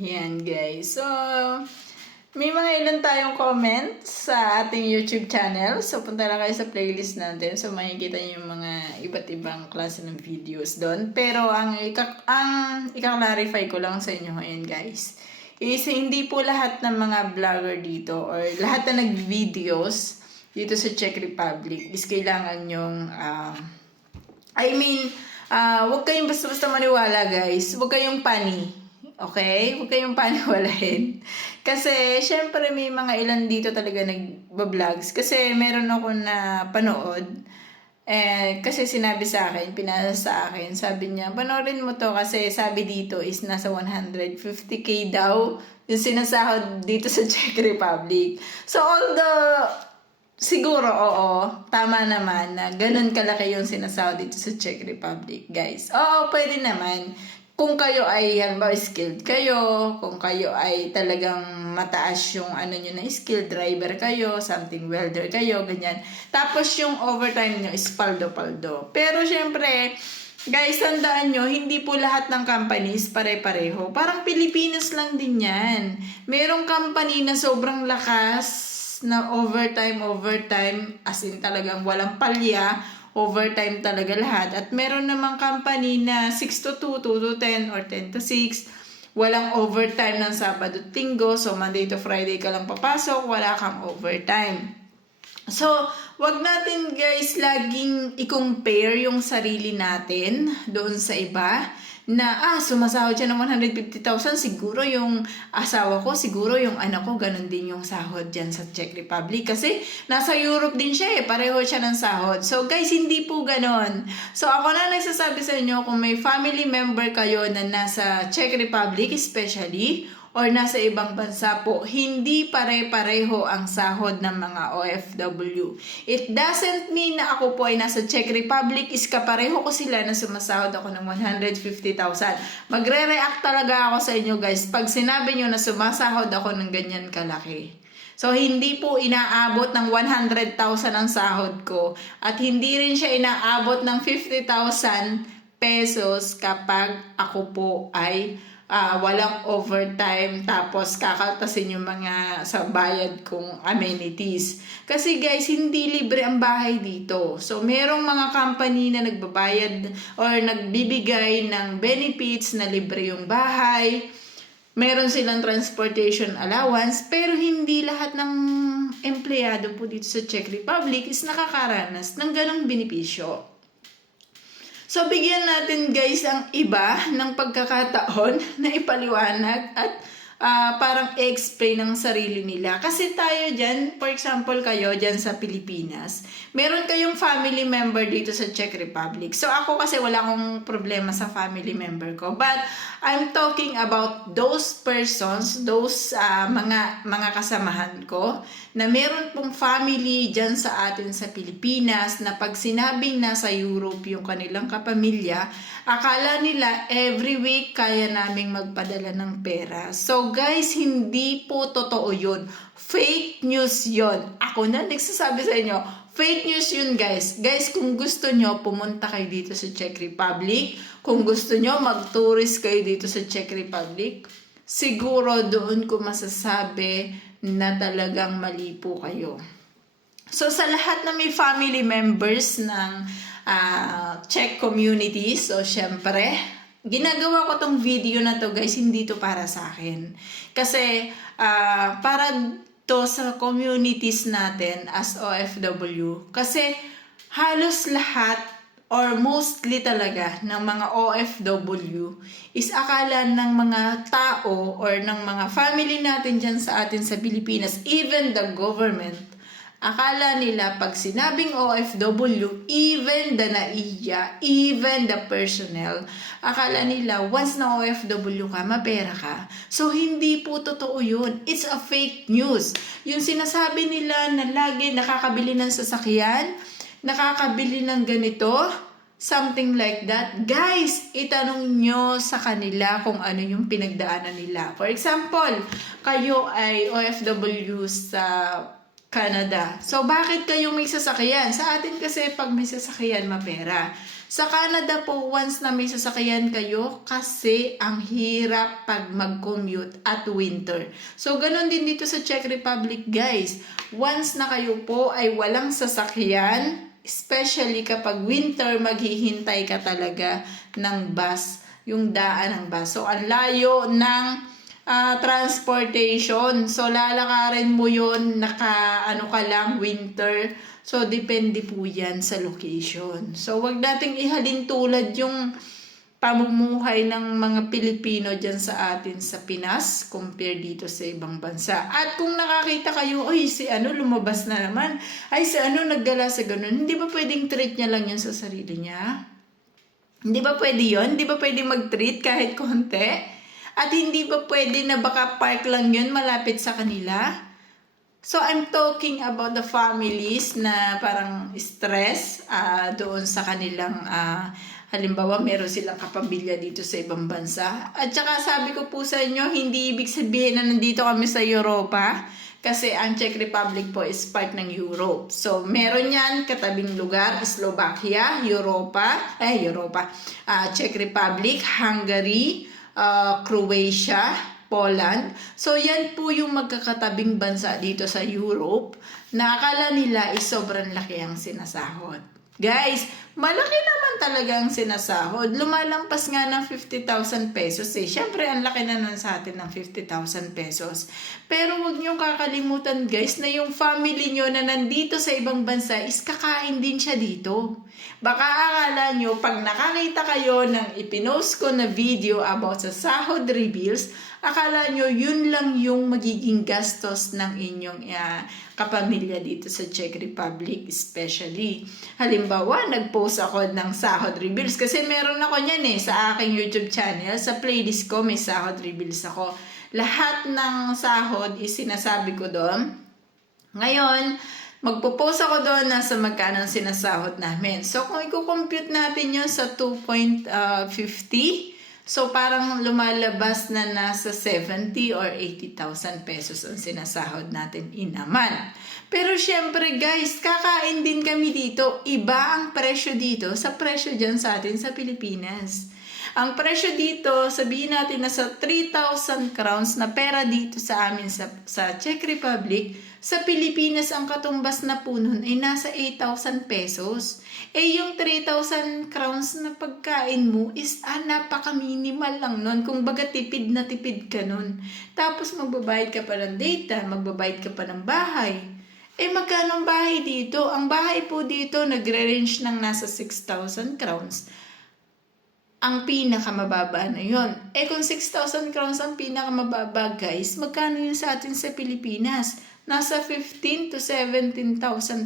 Yan guys. So, may mga ilan tayong comments sa ating YouTube channel. So, punta lang kayo sa playlist natin. So, makikita niyo yung mga iba't ibang klase ng videos doon. Pero, ang ika-clarify ko lang sa inyo ngayon guys, is hindi po lahat ng mga vlogger dito or lahat na nag-videos dito sa Czech Republic is kailangan yung, huwag kayong basta-basta maniwala guys. Huwag kayong pani. Okay? Huwag kayong paniwalahin. Kasi, syempre, may mga ilan dito talaga nag-vlogs. Kasi, meron ako na panood. Kasi sinabi sa akin, pinasa sa akin, sabi niya, panoorin mo to kasi sabi dito is nasa 150k daw yung sinasahod dito sa Czech Republic. So, although, siguro, oo, tama naman na ganun kalaki yung sinasahod dito sa Czech Republic, guys. Oo, pwede naman. Kung kayo ay skilled kayo, kung kayo ay talagang mataas yung nyo na skilled driver kayo, something welder kayo, ganyan. Tapos yung overtime nyo is paldo-paldo. Pero syempre, guys, tandaan nyo, hindi po lahat ng companies pare-pareho. Parang Pilipinas lang din yan. Merong company na sobrang lakas na overtime, as in talagang walang palya, overtime talaga lahat. At meron namang company na 6 to 2, 2 to 10, or 10 to 6. Walang overtime ng Sabado at Linggo. So, Monday to Friday ka lang papasok. Wala kang overtime. So, wag natin guys laging i-compare yung sarili natin doon sa iba. Na, sumasahod siya ng 150,000, siguro yung asawa ko, siguro yung anak ko, ganun din yung sahod dyan sa Czech Republic. Kasi, nasa Europe din siya pareho siya ng sahod. So, guys, hindi po ganun. So, ako na nagsasabi sa inyo, kung may family member kayo na nasa Czech Republic, especially, or nasa ibang bansa po, hindi pare-pareho ang sahod ng mga OFW. It doesn't mean na ako po ay nasa Czech Republic is kapareho ko sila na sumasahod ako ng 150,000. Magre-react talaga ako sa inyo guys pag sinabi nyo na sumasahod ako ng ganyan kalaki. So, hindi po inaabot ng 100,000 ang sahod ko at hindi rin siya inaabot ng 50,000 pesos kapag ako po ay walang overtime tapos kakaltasin yung mga sa bayad kong amenities. Kasi guys, hindi libre ang bahay dito. So, merong mga company na nagbabayad or nagbibigay ng benefits na libre yung bahay. Meron silang transportation allowance, pero hindi lahat ng empleyado po dito sa Czech Republic is nakakaranas ng ganong benepisyo. So, bigyan natin guys ang iba ng pagkakataon na ipaliwanag at parang explain ng sarili nila. Kasi tayo dyan, for example kayo dyan sa Pilipinas, meron kayong family member dito sa Czech Republic. So, ako kasi wala akong problema sa family member ko. But, I'm talking about those persons, those mga kasamahan ko, na meron pong family dyan sa atin sa Pilipinas na pag sinabing nasa Europe yung kanilang kapamilya, akala nila every week kaya naming magpadala ng pera. So guys, hindi po totoo yun. Fake news yun. Ako na nagsasabi sa inyo, fake news yun guys. Guys, kung gusto nyo, pumunta kayo dito sa Czech Republic. Kung gusto nyo, mag-tourist kayo dito sa Czech Republic. Siguro doon ko masasabi na talagang mali po kayo. So, sa lahat na may family members ng Czech community, so syempre, ginagawa ko tong video na to guys, hindi to para sa akin. Kasi, para to sa communities natin as OFW. Kasi, halos lahat or mostly talaga ng mga OFW is akala ng mga tao or ng mga family natin dyan sa atin sa Pilipinas, even the government, akala nila pag sinabing OFW, even the NAIA, even the personnel, akala nila once na OFW ka, mapera ka. So, hindi po totoo yun. It's a fake news. Yung sinasabi nila na lagi nakakabili ng sasakyan, nakakabili ng ganito, something like that. Guys, itanong nyo sa kanila kung ano yung pinagdaanan nila. For example, kayo ay OFW sa Canada. So, bakit kayo may sasakyan? Sa atin kasi pag may sasakyan, mapera. Sa Canada po, once na may sasakyan kayo, kasi ang hirap pag mag-commute at winter. So, ganun din dito sa Czech Republic, guys. Once na kayo po ay walang sasakyan, especially kapag winter, maghihintay ka talaga ng bus, yung daan ng bus. So, ang layo ng transportation. So, lalakarin mo yun, ano ka lang, winter. So, depende po yan sa location. So, wag nating ihalin tulad yung pamumuhay ng mga Pilipino dyan sa atin sa Pinas compare dito sa ibang bansa. At kung nakakita kayo, ay si ano lumabas na naman, ay si ano naggala sa ganun, hindi ba pwedeng treat niya lang yun sa sarili niya? Hindi ba pwede yun? Hindi ba pwede mag-treat kahit konti? At hindi ba pwede na baka park lang yun malapit sa kanila? So, I'm talking about the families na parang stress doon sa kanilang, halimbawa, meron silang kapamilya dito sa ibang bansa. At saka sabi ko po sa inyo, hindi ibig sabihin na nandito kami sa Europa. Kasi ang Czech Republic po is part ng Europe. So, meron yan katabing lugar, Slovakia, Czech Republic, Hungary, Croatia, Poland. So, yan po yung magkakatabing bansa dito sa Europe na akala nila is sobrang laki ang sinasahod. Guys, malaki naman talaga ang sinasahod. Lumalampas nga ng 50,000 pesos eh. Siyempre, ang laki na nun sa atin ng 50,000 pesos. Pero huwag niyong kakalimutan guys na yung family niyo na nandito sa ibang bansa is kakain din siya dito. Baka akala nyo, pag nakakita kayo ng ipinost ko na video about sa sahod reveals, akala nyo yun lang yung magiging gastos ng inyong kapamilya dito sa Czech Republic especially. Halimbawa, nag-post ako ng sahod reveals kasi meron ako niyan sa aking YouTube channel. Sa playlist ko may sahod reveals ako. Lahat ng sahod is sinasabi ko doon. Ngayon, magpo-post ako doon na sa magkano sinasahod namin. So, kung i-compute natin yun sa 2.50, so parang lumalabas na nasa 70 or 80,000 pesos ang sinasahod natin inaman. Pero syempre guys, kakain din kami dito. Iba ang presyo dito sa presyo dyan sa atin sa Pilipinas. Ang presyo dito, sabihin natin na sa 3,000 crowns na pera dito sa amin sa Czech Republic, sa Pilipinas ang katumbas na po nun ay nasa 8,000 pesos. Eh yung 3,000 crowns na pagkain mo is napaka-minimal lang nun. Kung baga tipid na tipid ka nun. Tapos magbabayad ka pa ng data, magbabayad ka pa ng bahay. Eh magkano ang bahay dito? Ang bahay po dito nagre-range ng nasa 6,000 crowns. Ang pinakamababa na yon. Eh kung 6,000 crowns ang pinakamababa guys, magkano yun sa atin sa Pilipinas? Nasa 15 to 17,000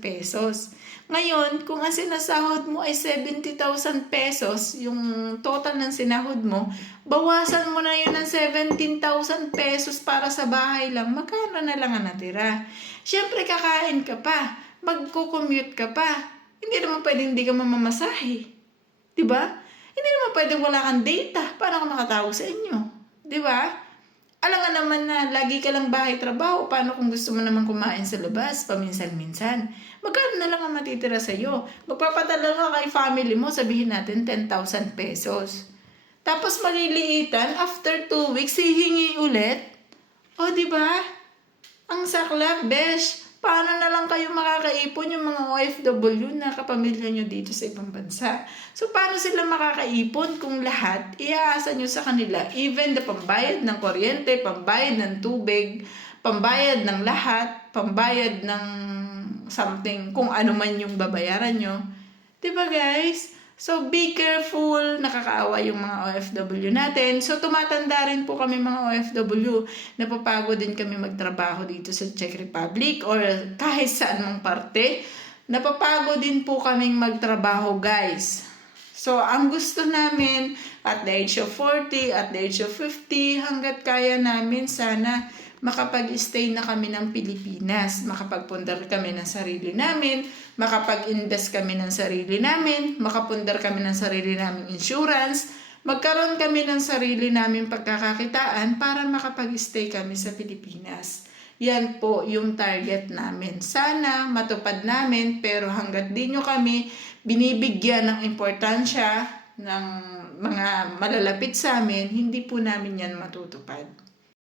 pesos. Ngayon, kung ang sinasahod mo ay 70,000 pesos, yung total ng sinahod mo, bawasan mo na yun ng 17,000 pesos para sa bahay lang. Magkano na lang ang natira? Siyempre, kakain ka pa. Magko-commute ka pa. Hindi naman pwedeng hindi ka mamamasahe. Diba? Hindi naman pwedeng wala kang data para ka makatawag sa inyo. Diba? Alam nga naman na lagi ka lang bahay-trabaho. Paano kung gusto mo naman kumain sa labas paminsan-minsan? Magkano na lang ang matitira sa'yo? Magpapadala ka kay family mo, sabihin natin 10,000 pesos. Tapos maliliitan, after 2 weeks, hihingi ulit. O, diba? Ang saklap, besh. Paano na lang kayo makakaipon yung mga OFW na kapamilya nyo dito sa ibang bansa? So, paano sila makakaipon kung lahat iaasa nyo sa kanila? Even the pambayad ng kuryente, pambayad ng tubig, pambayad ng lahat, pambayad ng something, kung ano man yung babayaran nyo. Diba guys? So, be careful. Nakakaawa yung mga OFW natin. So, tumatanda rin po kami mga OFW. Napapagod din kami magtrabaho dito sa Czech Republic or kahit saan mang parte. Napapagod din po kaming magtrabaho, guys. So, ang gusto namin at the age of 40, at the age of 50, hanggat kaya namin, sana makapag-stay na kami ng Pilipinas, makapagpundar kami ng sarili namin, makapag-invest kami ng sarili namin, makapundar kami ng sarili naming insurance, magkaroon kami ng sarili naming pagkakakitaan para makapag-stay kami sa Pilipinas. Yan po yung target namin. Sana matupad namin, pero hanggat di nyo kami binibigyan ng importansya ng mga malalapit sa amin, hindi po namin yan matutupad.